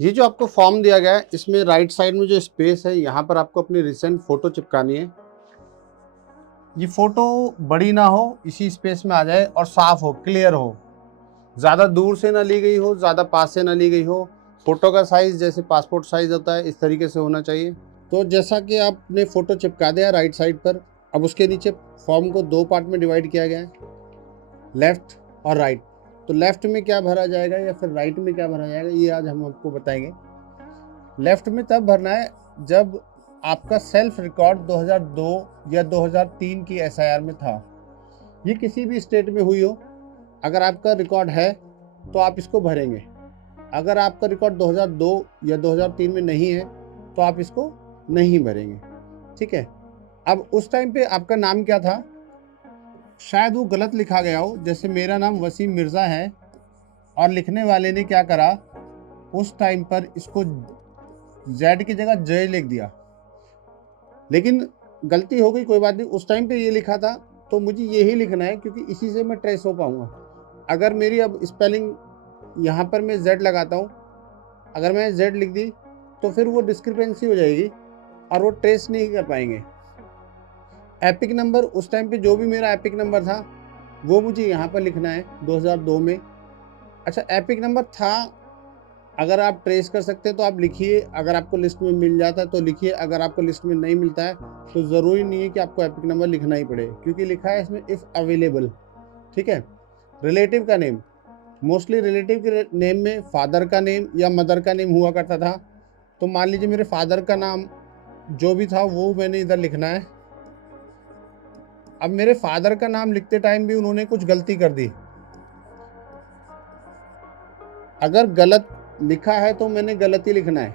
ये जो आपको फॉर्म दिया गया है, इसमें राइट साइड में जो स्पेस है, यहाँ पर आपको अपनी रिसेंट फोटो चिपकानी है। ये फोटो बड़ी ना हो, इसी स्पेस में आ जाए और साफ हो, क्लियर हो, ज़्यादा दूर से ना ली गई हो, ज़्यादा पास से ना ली गई हो। फोटो का साइज़ जैसे पासपोर्ट साइज़ होता है, इस तरीके से होना चाहिए। तो जैसा कि आपने फ़ोटो चिपका दिया राइट साइड पर, अब उसके नीचे फॉर्म को 2 पार्ट में डिवाइड किया गया है, लेफ़्ट और राइट। तो लेफ़्ट में क्या भरा जाएगा या फिर राइट में क्या भरा जाएगा, ये आज हम आपको बताएंगे। लेफ़्ट में तब भरना है जब आपका सेल्फ रिकॉर्ड 2002 या 2003 की एसआईआर में था। ये किसी भी स्टेट में हुई हो, अगर आपका रिकॉर्ड है तो आप इसको भरेंगे। अगर आपका रिकॉर्ड 2002 या 2003 में नहीं है तो आप इसको नहीं भरेंगे। ठीक है। अब उस टाइम पे आपका नाम क्या था, शायद वो गलत लिखा गया हो। जैसे मेरा नाम वसीम मिर्ज़ा है और लिखने वाले ने क्या करा, उस टाइम पर इसको जेड की जगह जय लिख दिया, लेकिन गलती हो गई, कोई बात नहीं। उस टाइम पे ये लिखा था तो मुझे यही लिखना है, क्योंकि इसी से मैं ट्रेस हो पाऊँगा। अगर मेरी अब स्पेलिंग यहाँ पर मैं जेड लगाता हूँ, अगर मैं जेड लिख दी तो फिर वो डिस्क्रिपेंसी हो जाएगी और वो ट्रेस नहीं कर पाएंगे। एपिक नंबर, उस टाइम पे जो भी मेरा एपिक नंबर था वो मुझे यहाँ पर लिखना है 2002 में। अच्छा, एपिक नंबर था, अगर आप ट्रेस कर सकते हैं तो आप लिखिए, अगर आपको लिस्ट में मिल जाता है तो लिखिए, अगर आपको लिस्ट में नहीं मिलता है तो ज़रूरी नहीं है कि आपको एपिक नंबर लिखना ही पड़े, क्योंकि लिखा है इसमें इफ़ अवेलेबल। ठीक है। रिलेटिव का नेम, मोस्टली रिलेटिव के नेम में फादर का नेम या मदर का नेम हुआ करता था। तो मान लीजिए मेरे फादर का नाम जो भी था वो मैंने इधर लिखना है। अब मेरे फादर का नाम लिखते टाइम भी उन्होंने कुछ गलती कर दी, अगर गलत लिखा है तो मैंने गलत ही लिखना है,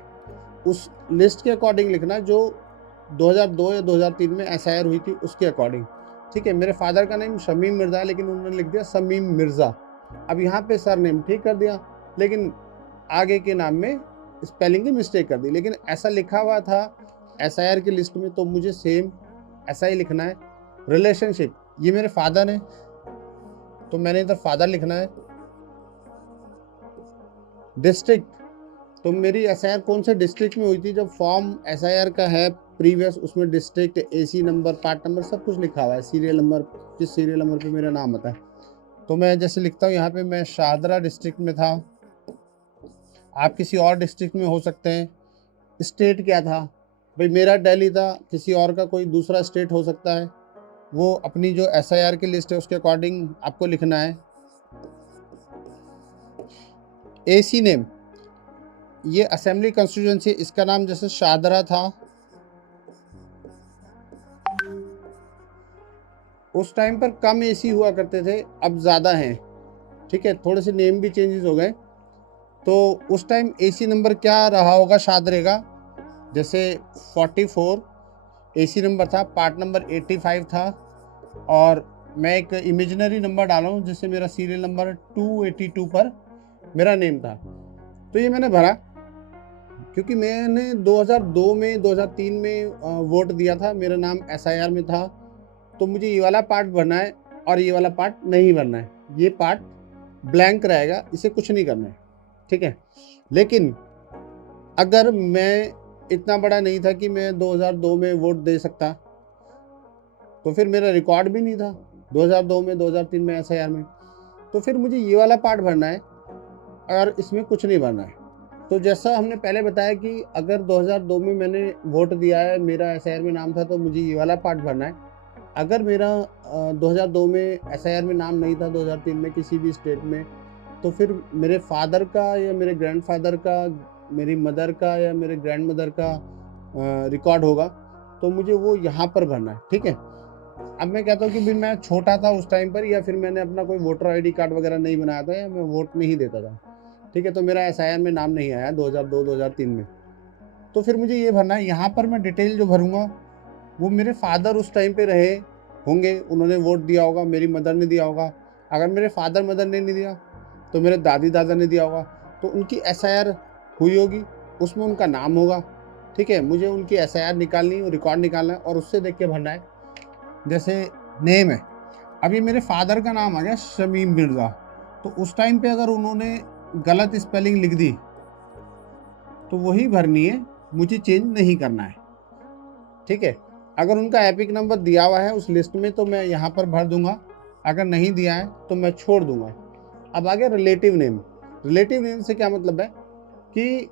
उस लिस्ट के अकॉर्डिंग लिखना है जो 2002 या 2003 में एसआईआर हुई थी उसके अकॉर्डिंग। ठीक है। मेरे फादर का नेम शमीम मिर्ज़ा है, लेकिन उन्होंने लिख दिया समीम मिर्ज़ा। अब यहाँ पे सर नेम ठीक कर दिया, लेकिन आगे के नाम में स्पेलिंग की मिस्टेक कर दी, लेकिन ऐसा लिखा हुआ था एसआईआर की लिस्ट में, तो मुझे सेम ऐसा ही लिखना है। रिलेशनशिप, ये मेरे फादर हैं तो मैंने इधर फादर लिखना है। डिस्ट्रिक्ट, तो मेरी एसआईआर कौन से डिस्ट्रिक्ट में हुई थी, जब फॉर्म एसआईआर का है प्रीवियस, उसमें district, AC number, part number सब कुछ लिखा हुआ है, सीरियल नंबर, किस सीरियल नंबर पे मेरा नाम आता है। तो मैं जैसे लिखता हूँ यहाँ पे, मैं शाहदरा डिस्ट्रिक्ट में था, आप किसी और डिस्ट्रिक्ट में हो सकते हैं। स्टेट क्या था, भाई मेरा दिल्ली था, किसी और का कोई दूसरा स्टेट हो सकता है। वो अपनी जो एसआईआर की लिस्ट है उसके अकॉर्डिंग आपको लिखना है। एसी नेम, ये असेंबली कॉन्स्टिट्यूंसी, इसका नाम जैसे शाहदरा था, उस टाइम पर कम एसी हुआ करते थे, अब ज़्यादा हैं। ठीक है, थोड़े से नेम भी चेंजेस हो गए। तो उस टाइम एसी नंबर क्या रहा होगा शादरे का, जैसे 44 एसी नंबर था, पार्ट नंबर 85 था, और मैं एक इमेजिनरी नंबर डाला हूँ, जैसे मेरा सीरियल नंबर 282 पर मेरा नेम था। तो ये मैंने भरा, क्योंकि मैंने 2002 में 2003 में वोट दिया था, मेरा नाम एसआईआर में था, तो मुझे ये वाला पार्ट भरना है और ये वाला पार्ट नहीं भरना है। ये पार्ट ब्लैंक रहेगा, इसे कुछ नहीं करना है। ठीक है। लेकिन अगर मैं इतना बड़ा नहीं था कि मैं 2002 में वोट दे सकता, तो फिर मेरा रिकॉर्ड भी नहीं था 2002 में 2003 में एसआईआर में, तो फिर मुझे ये वाला पार्ट भरना है और इसमें कुछ नहीं भरना है। तो जैसा हमने पहले बताया कि अगर 2002 में मैंने वोट दिया है, मेरा एसआईआर में नाम था, तो मुझे ये वाला पार्ट भरना है। अगर मेरा 2002 में एसआईआर में नाम नहीं था, 2003 में किसी भी स्टेट में, तो फिर मेरे फादर का या मेरे ग्रैंडफादर का, मेरी मदर का या मेरे ग्रैंडमदर का रिकॉर्ड होगा, तो मुझे वो यहाँ पर भरना है। ठीक है। अब मैं कहता हूँ कि भी मैं छोटा था उस टाइम पर, या फिर मैंने अपना कोई वोटर आईडी कार्ड वगैरह नहीं बनाया था, या मैं वोट नहीं देता था, ठीक है, तो मेरा एसआईआर में नाम नहीं आया 2002-2003 में, तो फिर मुझे ये भरना है। यहाँ पर मैं डिटेल जो भरूँगा वो मेरे फादर उस टाइम पे रहे होंगे, उन्होंने वोट दिया होगा, मेरी मदर ने दिया होगा। अगर मेरे फादर मदर ने नहीं दिया तो मेरे दादी दादा ने दिया होगा, तो उनकी एसआईआर हुई होगी, उसमें उनका नाम होगा। ठीक है। मुझे उनकी एसआईआर निकालनी, रिकॉर्ड निकालना है और उससे देख के भरना है। जैसे नेम है, अभी मेरे फादर का नाम आ गया शमीम मिर्ज़ा, तो उस टाइम पे अगर उन्होंने गलत स्पेलिंग लिख दी तो वही भरनी है, मुझे चेंज नहीं करना है। ठीक है, अगर उनका एपिक नंबर दिया हुआ है उस लिस्ट में तो मैं यहाँ पर भर दूंगा, अगर नहीं दिया है तो मैं छोड़ दूंगा। अब आ गया रिलेटिव नेम। रिलेटिव नेम से क्या मतलब है कि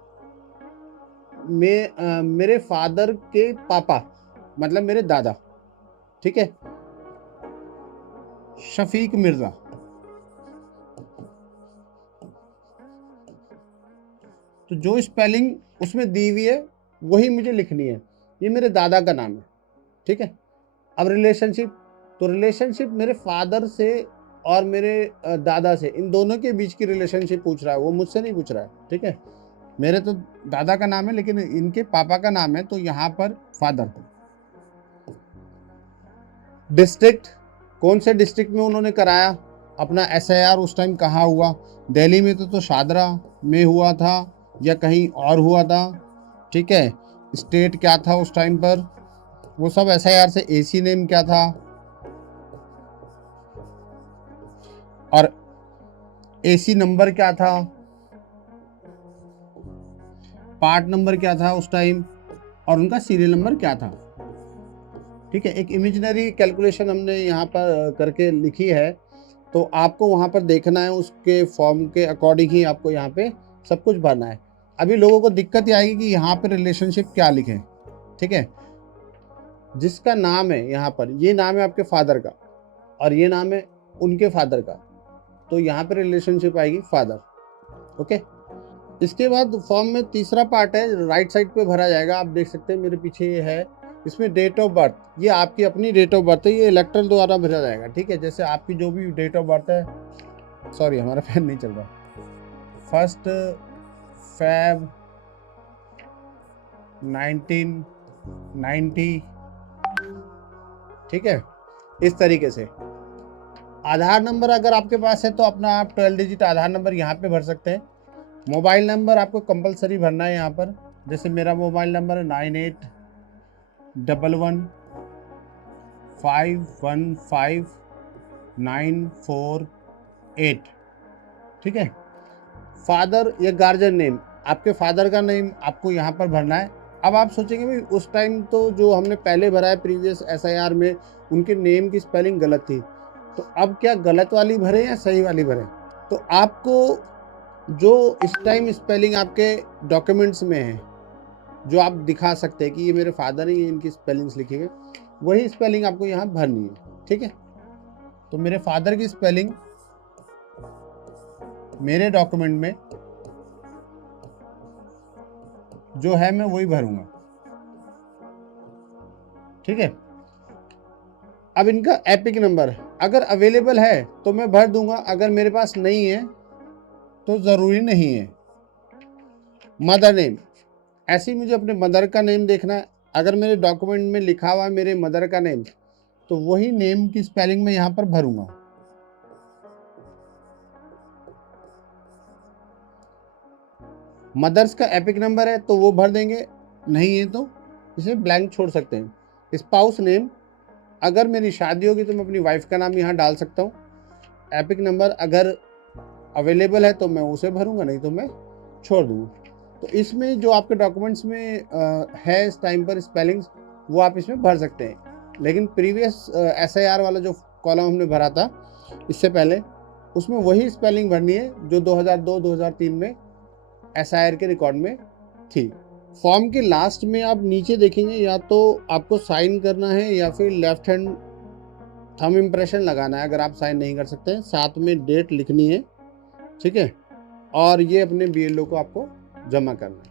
मेरे फादर के पापा मतलब मेरे दादा, ठीक है, शफीक मिर्जा, तो जो स्पेलिंग उसमें दी हुई है वही मुझे लिखनी है। ये मेरे दादा का नाम है, ठीक है। अब रिलेशनशिप, तो रिलेशनशिप मेरे फादर से और मेरे दादा से, इन दोनों के बीच की रिलेशनशिप पूछ रहा है, वो मुझसे नहीं पूछ रहा है, ठीक है। मेरे तो दादा का नाम है लेकिन इनके पापा का नाम है, तो यहाँ पर फादर। डिस्ट्रिक्ट, कौन से डिस्ट्रिक्ट में उन्होंने कराया, अपना SIR उस टाइम कहाँ हुआ, दिल्ली में तो शादरा में हुआ था या कहीं और हुआ था, ठीक है। स्टेट क्या था उस टाइम पर, वो सब SIR से, AC नेम क्या था और AC नंबर क्या था, पार्ट नंबर क्या था उस टाइम, और उनका सीरियल नंबर क्या था, ठीक है। एक इमेजिनरी कैलकुलेशन हमने यहाँ पर करके लिखी है, तो आपको वहाँ पर देखना है, उसके फॉर्म के अकॉर्डिंग ही आपको यहाँ पे सब कुछ भरना है। अभी लोगों को दिक्कत ये आएगी कि यहाँ पे रिलेशनशिप क्या लिखें, ठीक है। जिसका नाम है यहाँ पर, ये नाम है आपके फादर का और ये नाम है उनके फादर का, तो यहाँ पे रिलेशनशिप आएगी फादर, ओके। इसके बाद फॉर्म में तीसरा पार्ट है, राइट साइड पे भरा जाएगा, आप देख सकते हैं मेरे पीछे ये है, इसमें डेट ऑफ बर्थ, ये आपकी अपनी डेट ऑफ बर्थ है, ये इलेक्ट्रल द्वारा भरा जाएगा, ठीक है। जैसे आपकी जो भी डेट ऑफ बर्थ है, सॉरी हमारा फैन नहीं चल रहा, 1 Feb 1990, ठीक है, इस तरीके से। आधार नंबर अगर आपके पास है तो अपना आप 12 डिजिट आधार नंबर यहाँ पे भर सकते हैं। मोबाइल नंबर आपको कंपलसरी भरना है यहाँ पर, जैसे मेरा मोबाइल नंबर है 9811515948, ठीक है। फादर या गार्जियन नेम, आपके फादर का नेम आपको यहाँ पर भरना है। अब आप सोचेंगे भाई उस टाइम तो जो हमने पहले भरा है प्रीवियस SIR में, उनके नेम की स्पेलिंग गलत थी, तो अब क्या गलत वाली भरे या सही वाली भरे, तो आपको जो इस टाइम स्पेलिंग आपके डॉक्यूमेंट्स में है, जो आप दिखा सकते हैं कि ये मेरे फादर ही इनकी स्पेलिंग्स लिखी है, वही स्पेलिंग आपको यहाँ भरनी है, ठीक है। तो मेरे फादर की स्पेलिंग मेरे डॉक्यूमेंट में जो है मैं वही भरूंगा, ठीक है। अब इनका एपिक नंबर अगर अवेलेबल है तो मैं भर दूंगा, अगर मेरे पास नहीं है तो ज़रूरी नहीं है। मदर नेम, ऐसे ही मुझे अपने मदर का नेम देखना है, अगर मेरे डॉक्यूमेंट में लिखा हुआ है मेरे मदर का नेम, तो वही नेम की स्पेलिंग में यहाँ पर भरूंगा। मदर्स का एपिक नंबर है तो वो भर देंगे, नहीं है तो इसे ब्लैंक छोड़ सकते हैं। स्पाउस नेम, अगर मेरी शादी होगी तो मैं अपनी वाइफ का नाम यहाँ डाल सकता हूँ। एपिक नंबर अगर अवेलेबल है तो मैं उसे भरूंगा, नहीं तो मैं छोड़ दूँगा। तो इसमें जो आपके डॉक्यूमेंट्स में है इस टाइम पर स्पेलिंग्स, वो आप इसमें भर सकते हैं। लेकिन प्रीवियस SIR वाला जो कॉलम हमने भरा था इससे पहले, उसमें वही स्पेलिंग भरनी है जो 2002-2003 में SIR के रिकॉर्ड में थी। फॉर्म के लास्ट में आप नीचे देखेंगे, या तो आपको साइन करना है या फिर लेफ्ट हैंड थंब इम्प्रेशन लगाना है। अगर आप साइन नहीं कर सकते हैं, साथ में डेट लिखनी है, ठीक है, और ये अपने BLO को आपको जमा करना है।